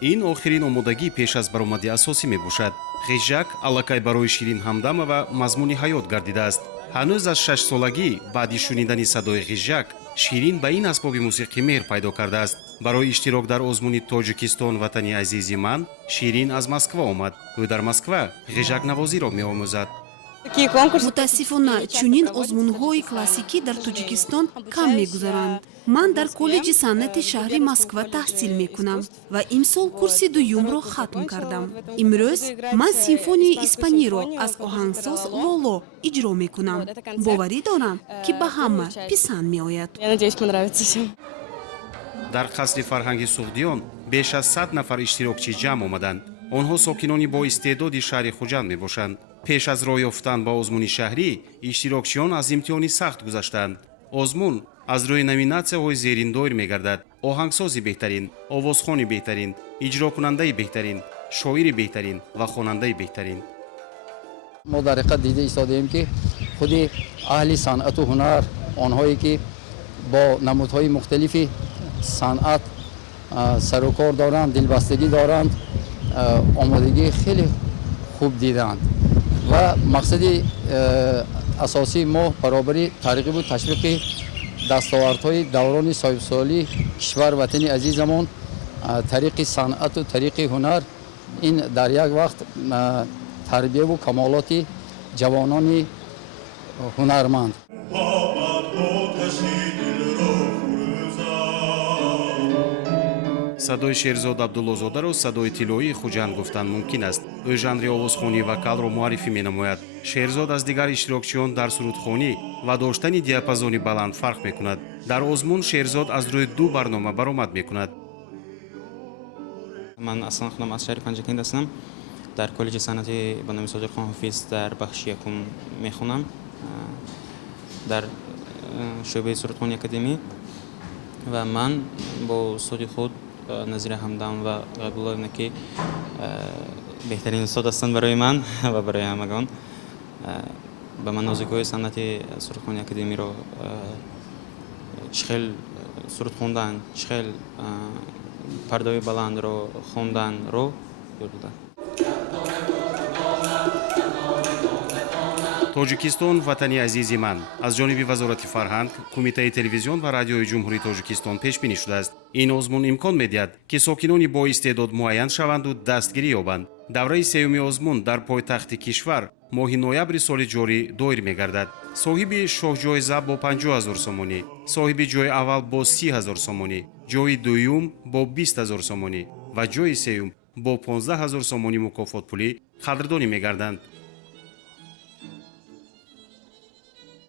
ин охирин омодагии пеш аз баромади асосӣ мебошад. ғижак аллакай барои Ширин Ҳамдамова мазмуни ҳаёт гардидааст. ҳанӯз аз 6 солагӣ баъди шунидани садои ғижак Ширин ба ин асбоби мусиқӣ меҳр пайдо кардааст. барои иштирок дар озмуни Тоҷикистон ватани азизи ман Ширин аз Москва омад. ӯ дар Москва ғижакнавозиро меомӯзад. мутаассифона чунин озмунҳои классикӣ дар Тоҷикистон кам мегузаранд. ман дар коллеҷи санъати шаҳри Москва таҳсил мекунам ва имсол курси дуюмро хатм кардам. имрӯз ман симфонияи испаниро аз оҳангсоз Лоло иҷро мекунам. боварӣ дорам ки ба ҳама писанд меояд. дар қасри фарҳанги Суғдиён беш аз 100 нафар иштирокчӣ ҷамъ омаданд. онҳо сокинони боистеъдоди шаҳри Хуҷанд мебошанд. пеш аз роҳ ёфтан ба озмуни шаҳрӣ иштирокчиён аз имтиҳони сахт гузаштанд. озмун аз рӯи номинатсияҳои зерин доир мегардад: оҳангсози беҳтарин, овозхони беҳтарин, иҷрокунандаи беҳтарин, шоири беҳтарин ва хонандаи беҳтарин. мо дар ҳақиқат дида истодаем ки худи аҳли санъату ҳунар, онҳое ки бо намудҳои мухталифи санъат сарукор доранд, дилбастагӣ доранд, омодагии хеле хуб диданд ва мақсади асосии мо баробари тарғибу ташвиқи дастовардҳои даврони соҳибсолии кишвар ватани азизамон тариқи санъату тариқи ҳунар, ин дар як вақт тарбияву камолоти ҷавонони ҳунарманд. садои Шерзод Абдуллозодаро садои тиллоии Хуҷанд гуфтан мумкин аст. ӯ жанри овозхонии вокалро муаррифӣ менамояд. Шерзод аз дигар иштирокчиён дар сурудхонӣ ва доштани диапазони баланд фарқ мекунад. дар озмун Шерзод аз рӯи 2 барнома баромад мекунад. ман аслан худам аз шаҳри Панҷакент ҳастам. дар коллеҷи санъати ба номи Содирхон Ҳофиз дар бахши якум мехонам, дар шӯъбаи сурудхони академӣ. ва ман бо устоди худ Назира Ҳамдам ва Ғайбуллоевна ки беҳтарин устод ҳастанд барои ман ва барои ҳамагон, ба ман нозикҳои санъати сурудхони академиро чӣ хел суруд хондан, чӣ хел пардаҳои баландро хонданро ёд доданд. Тоҷикистон ватани азизи ман аз ҷониби Вазорати фарҳанг, Кумитаи телевизион ва радиои Ҷумҳурии Тоҷикистон пешбинӣ шудааст. ин озмун имкон медиҳад ки сокинони боистеъдод муайян шаванду дастгирӣ ёбанд. давраи сеюми озмун дар пойтахти кишвар моҳи ноябри соли ҷорӣ доир мегардад. соҳиби шоҳҷоиза бо 50 000 сомонӣ, соҳиби ҷои аввал бо 30 000 сомонӣ, ҷои дуюм бо 20 000 сомонӣ ва ҷои сеюм бо 15 000 сомонӣ мукофотпулӣ қадрдонӣ мегарданд.